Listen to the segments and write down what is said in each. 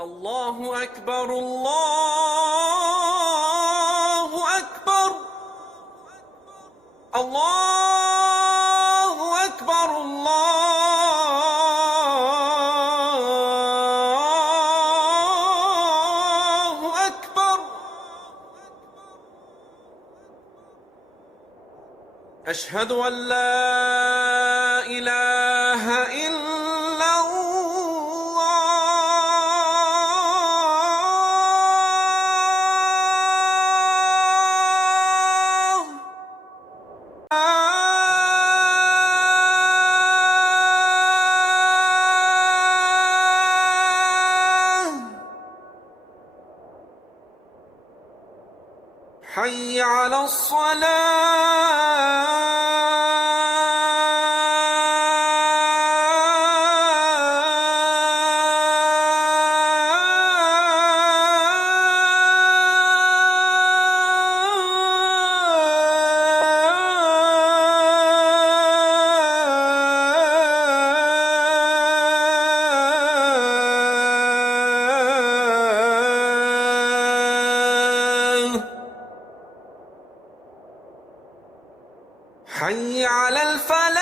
الله أكبر الله أكبر الله أكبر الله أكبر. أشهد أن لا إله إلا حي على حي على الفلاح.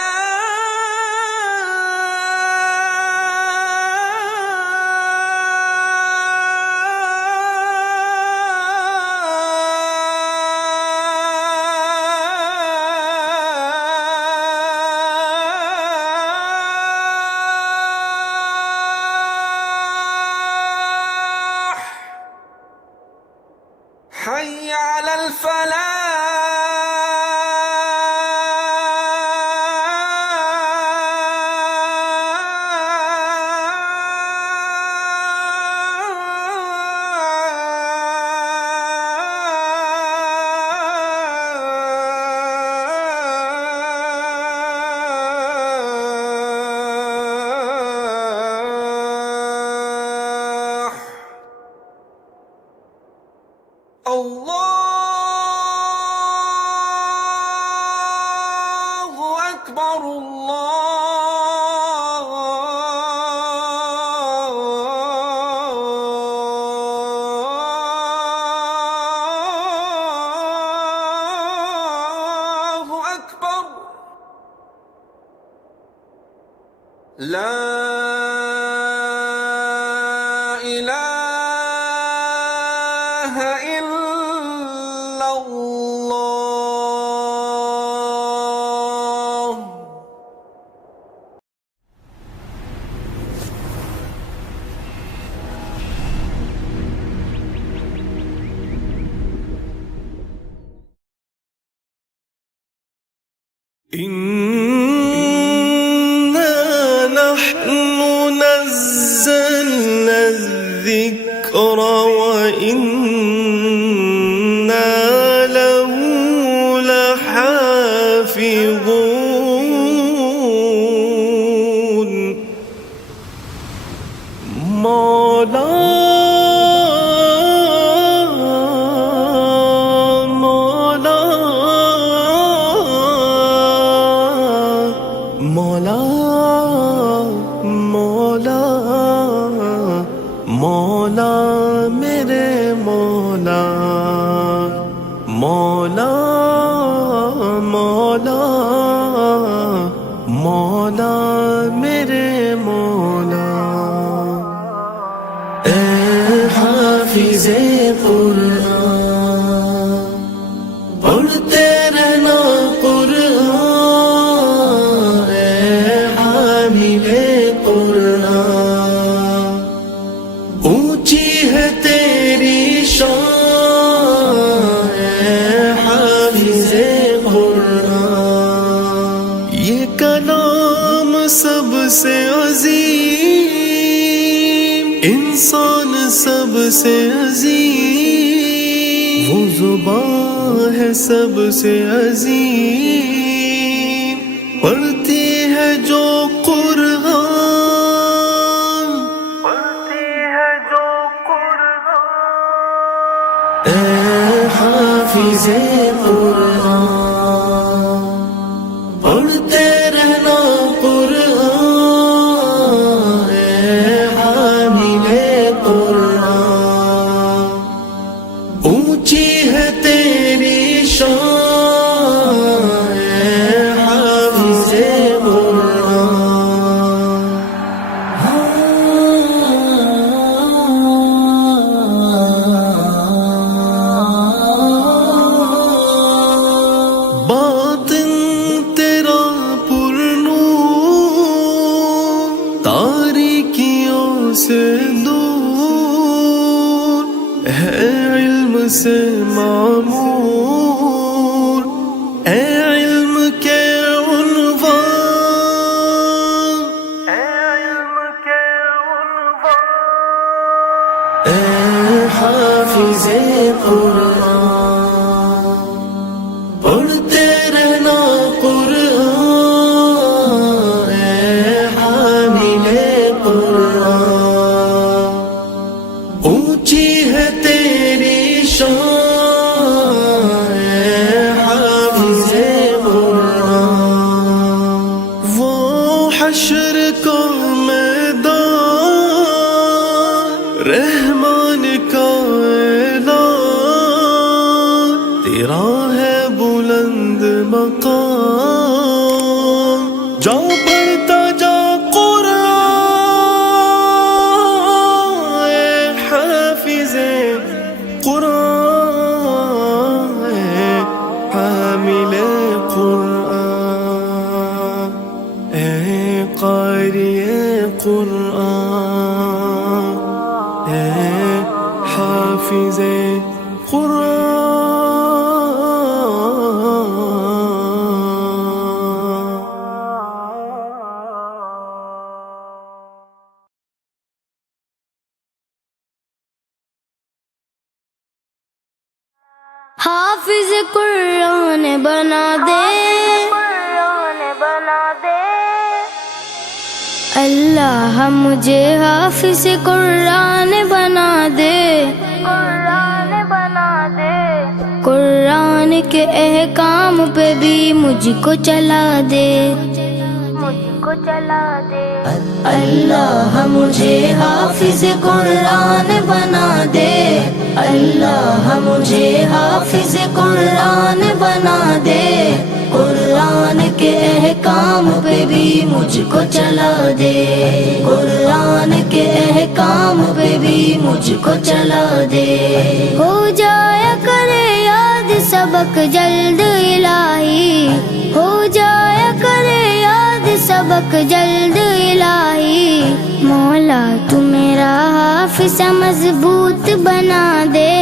حي على الفلاح. الله أكبر الله أكبر. لا إله إلا الله. إنا نحن نزلنا الذكر وإنا له لحافظون. مولا میرے مولا مولا مولا مولا میرے مولا. اے حافظ قرآن پڑھتے رہنا قرآن. اے حامل قرآن اونچی ہے تیری شان. اے حافظ قرآن یہ کلام سب سے عظیم انسان سب سے عظیم وہ زبان ہے سب سے عظیم پڑھتی ہے جو قرآن اے حافظ قرآن پڑھتے رہنا قرآن. اے حامل قرآن سے دور ہے علم سے معمور، اے علم کے عنوان، اے حافظ قرآن، پڑھتے رہنا قرآن، اے حامل قرآن، اونچی ہے تیری شان، اے حافظ قرآن، وہ حشر کا میدان، رحمان کا اعلان، تیرا ہے بلند مقام، جا پڑھتا جا قرآن، اے حافظ قرآن، اے حامل قرآن، اے قاری قرآن، اے حافظ قرآن۔ حافظ قرآن بنا دے، اللہ مجھے حافظ قرآن بنا دے، قرآن کے احکام پہ بھی مجھ کو چلا دے، اللہ مجھے حافظ قرآن بنا دے، اللہ مجھے حافظ قرآن بنا دے، قرآن کے احکام پہ بھی مجھ کو چلا دے، قرآن کے احکام پہ بھی مجھ کو چلا دے، ہو جایا کرے یاد سبق جلد الہی، ہو جایا کرے یاد سبق جلد الہی، مولا تو میرا حافظ مضبوط بنا دے،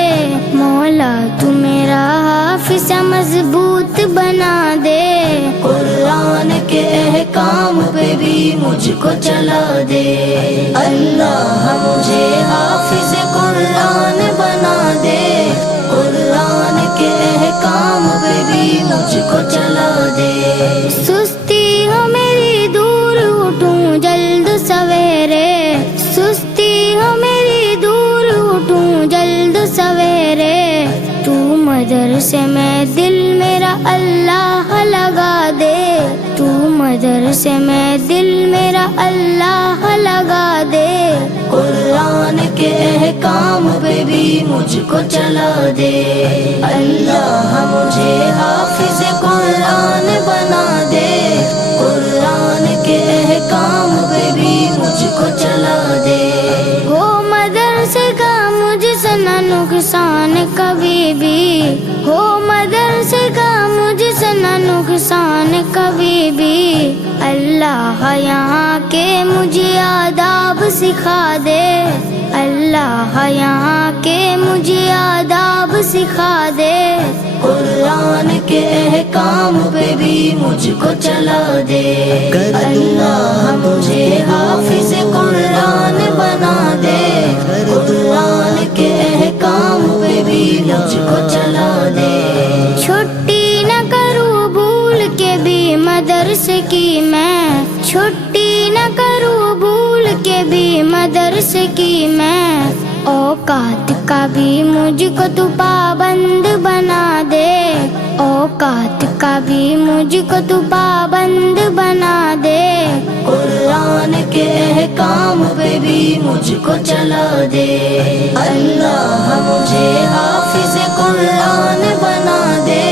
مولا تو میرا حافظ مضبوط بنا دے، قرآن کے احکام پہ بھی مجھ کو چلا دے، اللہ مجھے حافظ قرآن بنا دے، قرآن کے احکام پہ بھی مجھ کو چلا دے، سستی ہو میری دور اٹھوں جلد سویرے، سستی ہو میری دور اٹھوں جلد سویرے، تو مدرسے میں دل میرا اللہ لگا دے، تو مدرسے میں دل میرا اللہ لگا دے، قرآن کے احکام پہ بھی مجھ کو چلا دے، اللہ مجھے حافظ قرآن بنا دے، قرآن کے احکام پہ بھی مجھ کو چلا دے، ہو مدرسے کا مجھ سے نہ نقصان کبھی بھی، ہو مدرسے کا مجھ سے نہ نقصان کبھی بھی، اللہ یہاں کے مجھے آداب سکھا دے، اللہ یہاں کے مجھے آداب سکھا دے، قرآن کے احکام پہ بھی مجھ کو چلا دے، اللہ مجھے حافظ قرآن بنا دے، قرآن کے احکام پہ بھی مجھ کو چلا دے، چھٹی نہ کروں بھول کے بھی مدرسے کی میں، چھٹی نہ کروں بھول کے بھی مدرسے کی میں، اوقات کا بھی مجھ کو تو پابند بنا دے، اوقات کا بھی مجھ کو تو پابند بنا دے، قرآن کے احکام پہ بھی مجھ کو چلا دے، اللہ مجھے حافظ قرآن بنا دے،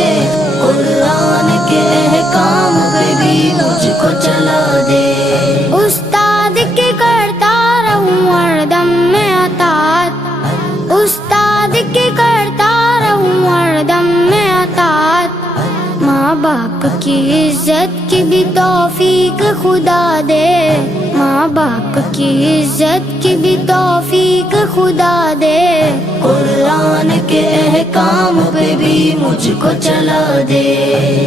قرآن کے احکام پہ بھی مجھ کو چلا دے، استاد کے کرتا رہوں ہر دم میں اطاعت، استاد کے کرتا رہوں ہر دم میں اطاعت، ماں باپ کی عزت کی بھی توفیق خدا دے، ماں باپ کی عزت کی بھی توفیق خدا دے، قرآن کے احکام پہ بھی مجھ کو چلا دے،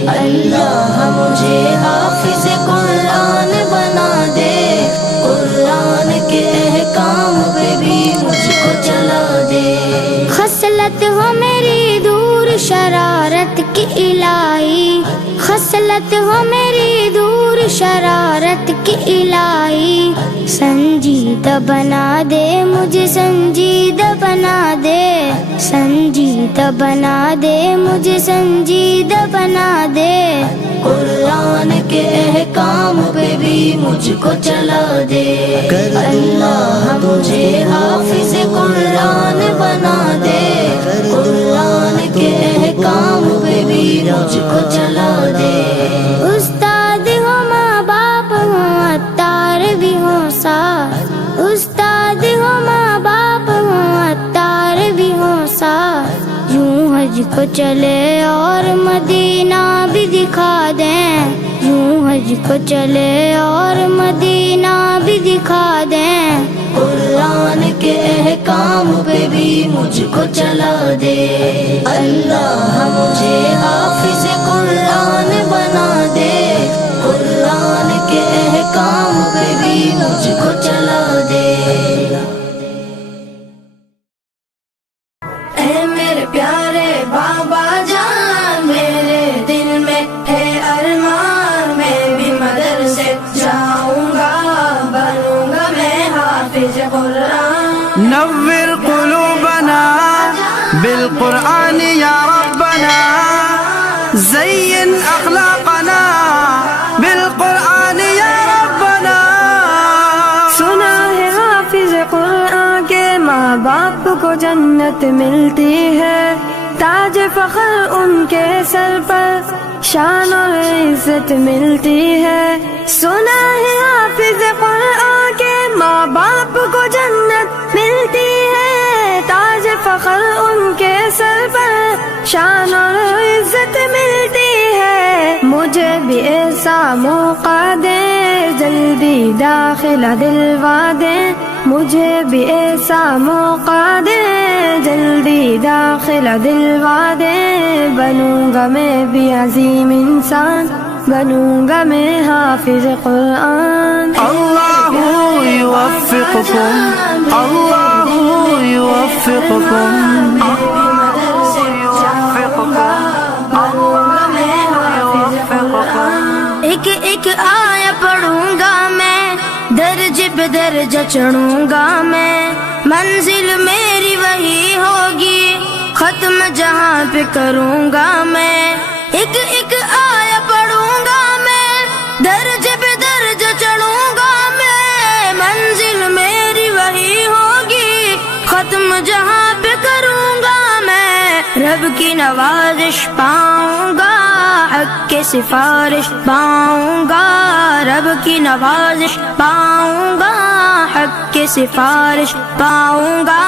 اللہ مجھے حافظ قرآن بنا دے، قرآن کے احکام پہ بھی مجھ کو چلا دے، خصلت ہو میری دور شرارت کی الہی، خصلت ہو میری دور شرارت کی الہی، سنجیدہ بنا دے مجھے سنجیدہ بنا دے، سنجیدہ بنا دے مجھے سنجیدہ بنا دے، قرآن کے احکام پہ بھی مجھ کو چلا دے، اللہ مجھے حافظ قرآن بنا دے، قرآن کے احکام پہ بھی مجھ کو چلا دے، استاد ہو ماں باپ ہو عطار بھی ہو ساتھ، استاد ہو ماں باپ ہو عطار بھی ہو ساتھ، یوں حج کو چلے اور مدینہ بھی دکھا دیں، یوں حج کو چلے اور مدینہ بھی دکھا دیں، قرآن کے احکام پہ بھی مجھ کو چلا دے، اللہ مجھے حافظ قرآن بنا دے، قرآن کے احکام پہ بھی مجھ کو چلا دے، اے میرے پیارے بابا جان، میرے دل میں ہے ارمان، میں بھی مدرسے جاؤں گا، بنوں گا میں حافظ قرآن، نور قلوبنا بالقرآن یا ربنا، زین اخلاقنا بالقرآن یا ربنا، سنا ہے حافظ قرآن کے ماں باپ کو جنت ملتی ہے، تاج فخر ان کے سر پر شان اور عزت ملتی ہے، سنا ہے حافظ قرآن کے ماں باپ کو جنت ملتی ہے، تاج فخر ان کے سر پر شان اور عزت ملتی ہے، مجھے بھی ایسا موقع دے جلدی داخلہ دلوا دے، مجھے بھی ایسا موقع دے جلدی داخلہ دلوا دے، بنوں گا میں بھی عظیم انسان، بنوں گا میں حافظ قرآن، اللہ یوفقکم، اللہ یوفقکم، ایک ایک آیا پڑھوں گا میں، درج پہ درجہ چڑھوں گا میں، منزل میری وہی ہوگی، ختم جہاں پہ کروں گا میں، ایک ایک آیا پڑھوں گا میں، درج پہ درجہ چڑھوں گا میں، منزل میری وہی ہوگی، ختم جہاں پہ کروں گا میں، رب کی نوازش پاؤں گا، حق کے سفارش پاؤں گا، رب کی نوازش پاؤں گا، حق کے سفارش پاؤں گا،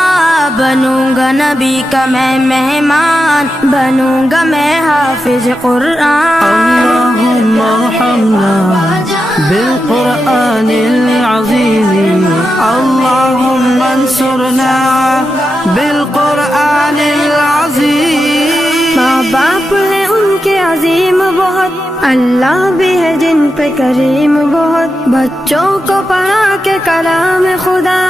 بنوں گا نبی کا میں مہمان، بنوں گا میں حافظ قرآن، اللہم ارحمنا بالقرآن العظیم، اللہم انصرنا بالقرآن العظیم، ماں باپ ہے ان کے عظیم بہت، اللہ بھی ہے جن پہ کریم بہت، بچوں کو پڑھا کے کلام خدا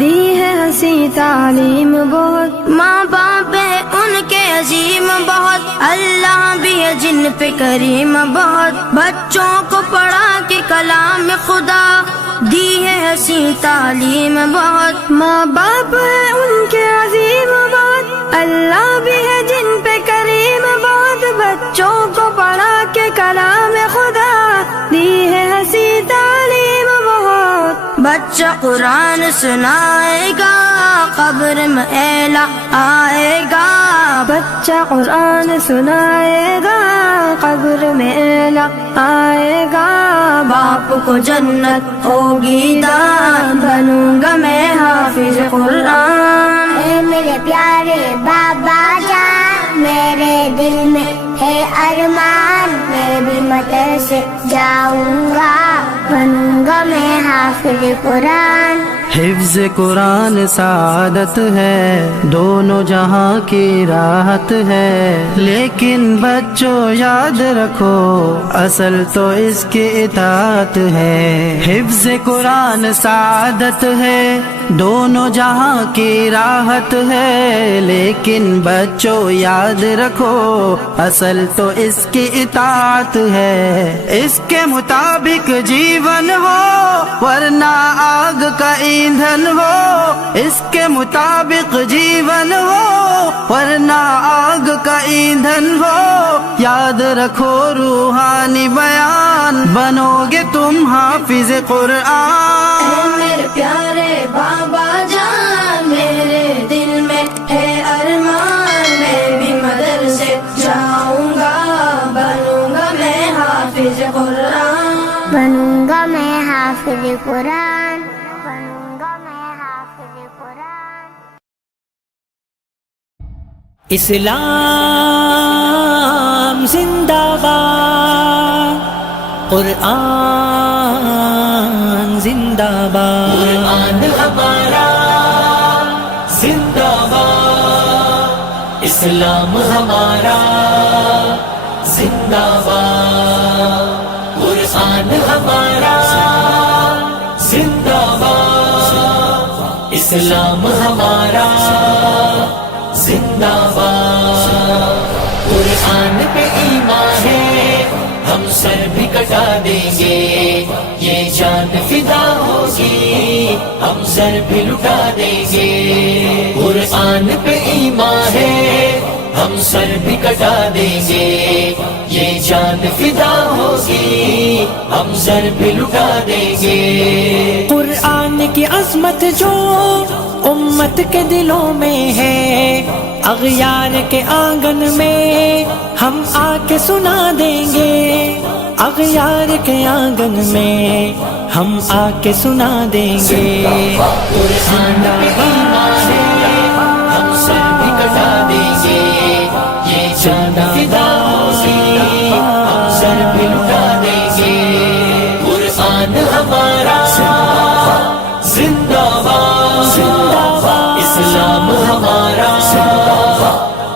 دی ہے ہنسی تعلیم بہت، ماں باپ ہے ان کے عظیم بہت، اللہ بھی ہے جن پہ کریم بہت، بچوں کو پڑھا کے کلام خدا دی ہے ہنسی تعلیم بہت، ماں باپ ہے ان کے عظیم بہت، اللہ بھی ہے جن پہ کریم بہت، بچوں کو پڑھا کے کلام خدا دی ہے ہنسی تعلیم بہت، بچہ قرآن سنائے گا، قبر میں اعلیٰ آئے گا، بچہ قرآن سنائے گا، قبر میں اعلیٰ آئے گا، باپ کو جنت ہوگی دان، بنوں گا میں حافظ قرآن، اے میرے پیارے بابا جان، میرے دل میں ہے ارمان، میں بھی مدرسے جاؤں گا، بنوں گا میں حافظ قرآن، حفظ قرآن سعادت ہے، دونوں جہاں کی راحت ہے، لیکن بچوں یاد رکھو اصل تو اس کی اطاعت ہے۔ حفظ قرآن سعادت ہے، دونوں جہاں کی راحت ہے، لیکن بچوں یاد رکھو اصل تو اس کی اطاعت ہے۔ اس کے مطابق جیون ہو ورنہ آگ کا ایندھن ہو، اس کے مطابق جیون ہو ورنہ آگ کا ایندھن ہو، یاد رکھو روحانی بیان بنو گے تم حافظ قرآن۔ میرے پیارے بابا جان، میرے دل میں ہے ارمان، میں بھی مدرسے جاؤں گا، بنوں گا میں حافظ قرآن، بنوں گا میں حافظ قرآن، بنوں گا میں حافظ قرآن۔ اسلام زندہ باد، قرآن زندہ باد، قرآن ہمارا زندہ باد، اسلام ہمارا زندہ باد، قرآن ہمارا زندہ باد، اسلام ہمارا زندہ باد، قرآن پہ ایمان ہے ہم سر بھی کٹا دیں گے، یہ جان فدا ہوگی ہم سر بھی لٹا دیں گے، قرآن پہ ایمان ہے ہم سر بھی کٹا دیں گے، یہ جان فدا ہوگی ہم سر بھی لٹا دیں گے، قرآن کی عظمت جو امت کے دلوں میں ہے، اغیار کے آنگن میں ہم آ کے سنا دیں گے، اغیار کے آنگن میں ہم آ کے سنا دیں گے، قرآن پہ ایمان ہے ہم سر بھی کٹا دیں گے، یہ جان فدا ہوگی ہم سر بھی لٹا دیں گے، قرآن ہمارا زندہ باد، اسلام ہمارا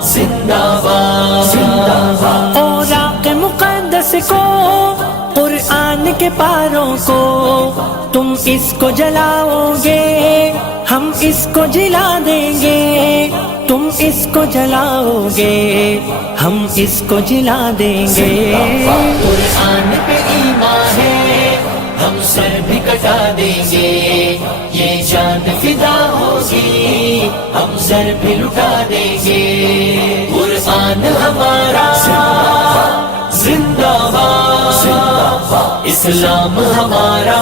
زندہ باد، اوراق مقدس کو قرآن کے پاروں کو تم اس کو جلاؤ گے، ہم اس کو جلا دیں گے، تم اس کو جلاؤ گے، ہم اس کو جلا دیں گے، قرآن پہ ایمان ہے ہم سر بھی کٹا دیں گے، یہ جان فدا ہوگی ہم سر بھی لٹا دیں گے، قرآن ہمارا زندہ باد، اسلام ہمارا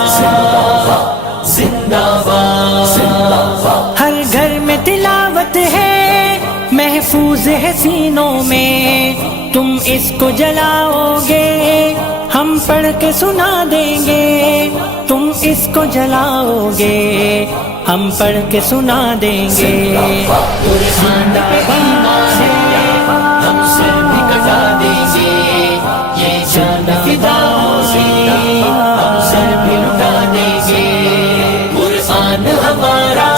زندہ باد، ہر گھر میں تلاوت ہے محفوظ ہے سینوں میں، تم اس کو جلاؤ گے ہم پڑھ کے سنا دیں گے، تم اس کو جلاؤ گے ہم پڑھ کے سنا دیں گے، قرآن پہ ایمان ہے ہم سر بھی کٹا دیں گے، یہ جان فدا ہوگی ہم سر بھی لٹا دیں گے، قرآن ہمارا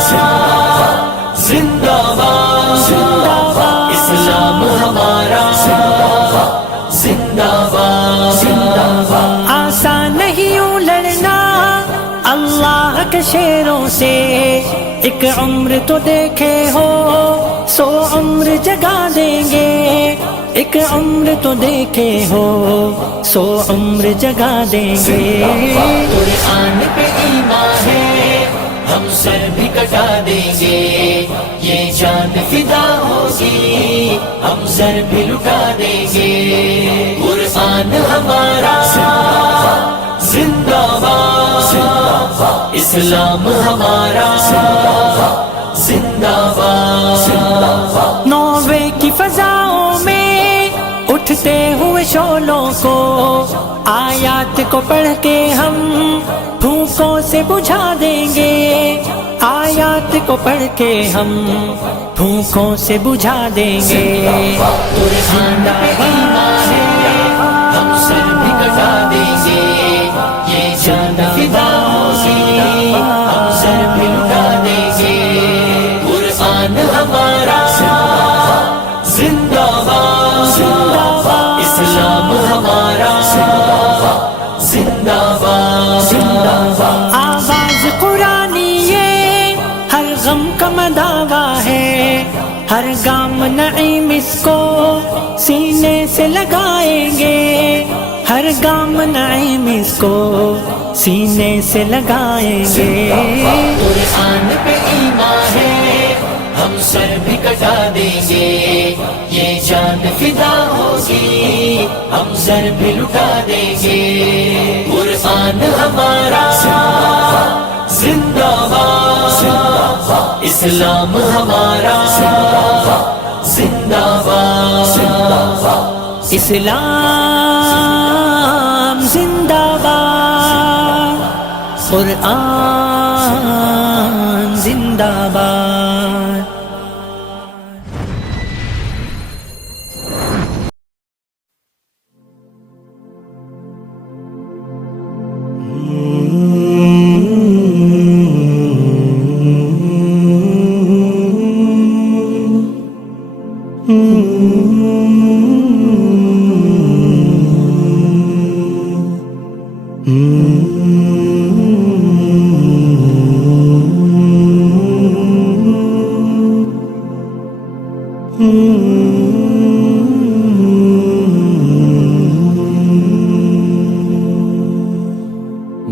زندہ باد، اسلام ہمارا زندہ باد، آسان نہیں یوں لڑنا اللہ کے شیروں سے، ایک عمر تو دیکھے ہو 100 عمر جگا دیں گے، ایک عمر تو دیکھے ہو 100 عمر جگا دیں گے، قرآن پہ ایمان ہے ہم سر بھی کٹا دیں گے، یہ جان فدا ہوگی ہم سر بھی لٹا دیں گے، قرآن ہمارا زندہ باد، اسلام ہمارا زندہ باد، نوے کی فضاؤں میں اٹھتے ہوئے شعلوں کو آیات کو پڑھ کے ہم پھونکوں سے بجھا دیں گے، آیات کو پڑھ کے ہم پھونکوں سے بجھا دیں گے، قرآن پہ ایمان ہے ہم سر بھی کٹا دیں گے، یہ جان فدا ہوگی ہم سر بھی لٹا قرآن ہمارا زندہ باد، اسلام ہمارا زندہ باد، آواز قرآنی یہ ہر غم کا مداوا ہے، ہر گام نعیم اس کو سینے سے لگائیں گے، ہر گام نعیم اس کو سینے سے لگائیں گے۔ قرآن پہ ایمان ہے ہم سر بھی کٹا دیں گے، یہ جان فدا ہوگی ہم سر بھی لٹا دیں گے۔ قرآن ہمارا زندہ باد، اسلام ہمارا زندہ باد، اسلام زندہ باد، قرآن زندہ باد۔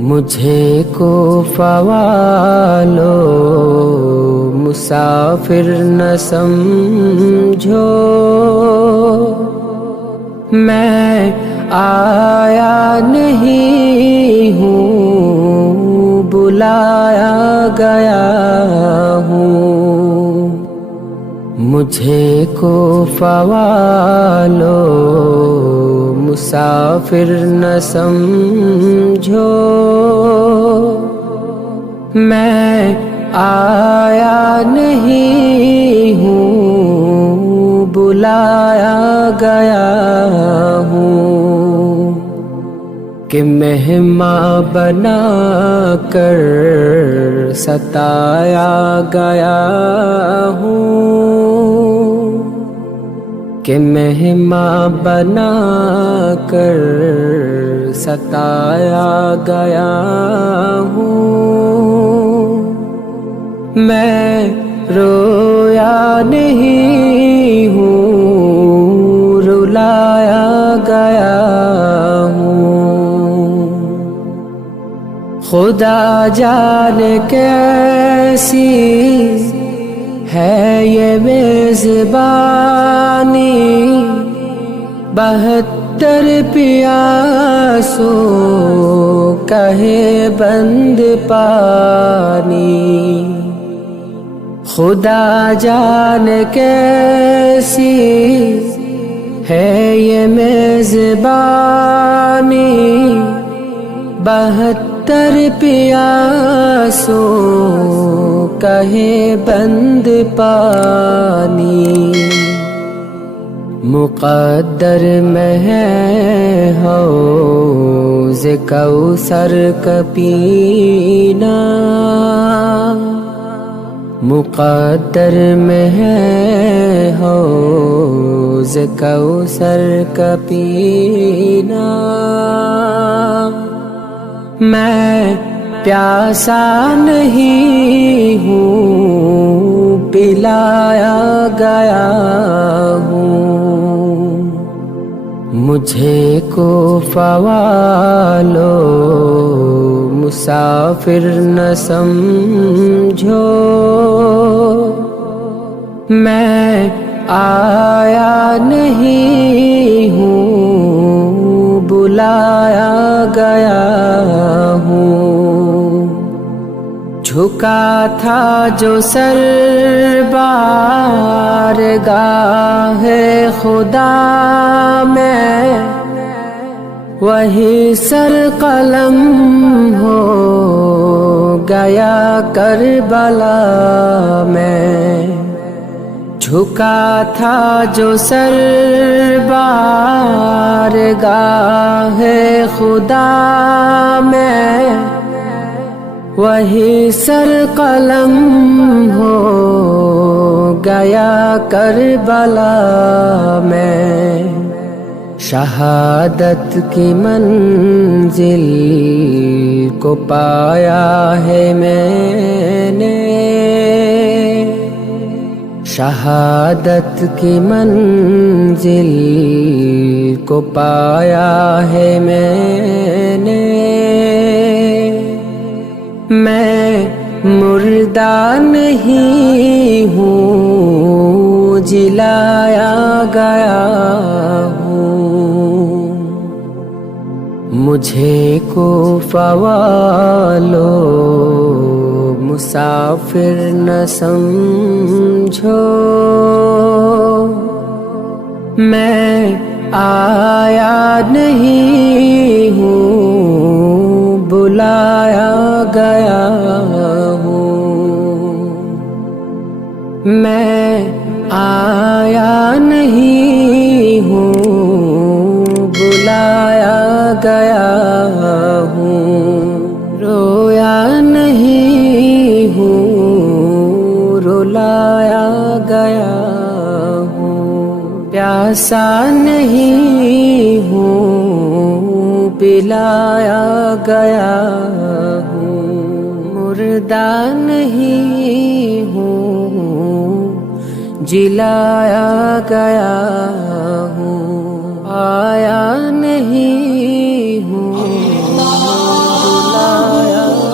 مجھے کوفہ والو مسافر نہ سمجھو، میں آیا نہیں ہوں بلایا گیا ہوں۔ مجھے کوفہ والو مسافر نہ سمجھو، میں آیا نہیں ہوں بلایا گیا ہوں، کہ مہمان بنا کر ستایا گیا ہوں، کہ مہمان بنا کر ستایا گیا ہوں۔ میں رویا نہیں ہوں رلایا گیا ہوں۔ خدا جانے کیسی ہے یہ میزبانی، 72 پیاسوں کہے بند پانی۔ خدا جانے کیسی ہے یہ میزبانی، 72 پیاسوں کہے بند پانی۔ مقدر میں ہے حوض کوثر کا پینا، مقدر میں ہے حوض کوثر کا پینا۔ میں پیاسا نہیں ہوں پلایا گیا ہوں۔ مجھے کوفہ والو مسافر نہ سمجھو، میں آیا نہیں ہوں بلایا گیا ہوں۔ جھکا تھا جو سر بارگاہ خدا میں، وہی سر قلم ہو گیا کربلا میں۔ جھکا تھا جو سر بارگاہ خدا میں، وہی سر قلم ہو گیا کربلا میں، شہادت کی منزل کو پایا ہے میں نے، شہادت کی منزل کو پایا ہے میں نے، میں مردہ نہیں ہوں جلایا گیا ہوں، مجھے کوفہ والو مسافر نہ سمجھو، میں آیا نہیں ہوں بلایا گیا ہوں، میں آیا نہیں ہوں بلایا گیا ہوں، رویا نہیں ہوں رلایا گیا ہوں، پیاسا نہیں ہوں پلایا گیا ہوں، مردہ نہیں ہوں جلایا گیا ہوں، آیا نہیں ہوں بلایا گیا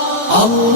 اللہ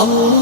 اللہ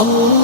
Allah